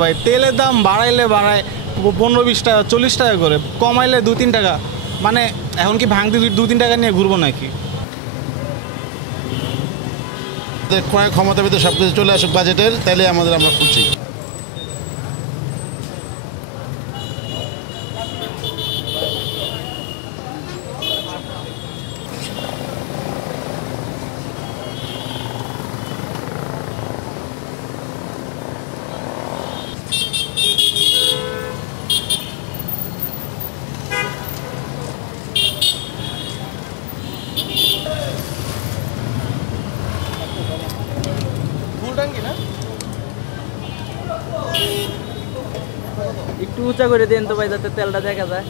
ভাই তেলের দাম বাড়াইলে বাড়ায় 15-20 টাকা 40 টাকা করে, কমাইলে 2-3 টাকা। মানে এখন কি ভাঙতে 2-3 টাকা নিয়ে ঘুরবো নাকি? ক্রয় ক্ষমতার ভিতরে সব কিছু চলে আসুক বাজেটের, তাহলে আমরা খুশি। একটু উঁচা করে দেন তো ভাই, যাতে তেলটা দেখা যায়।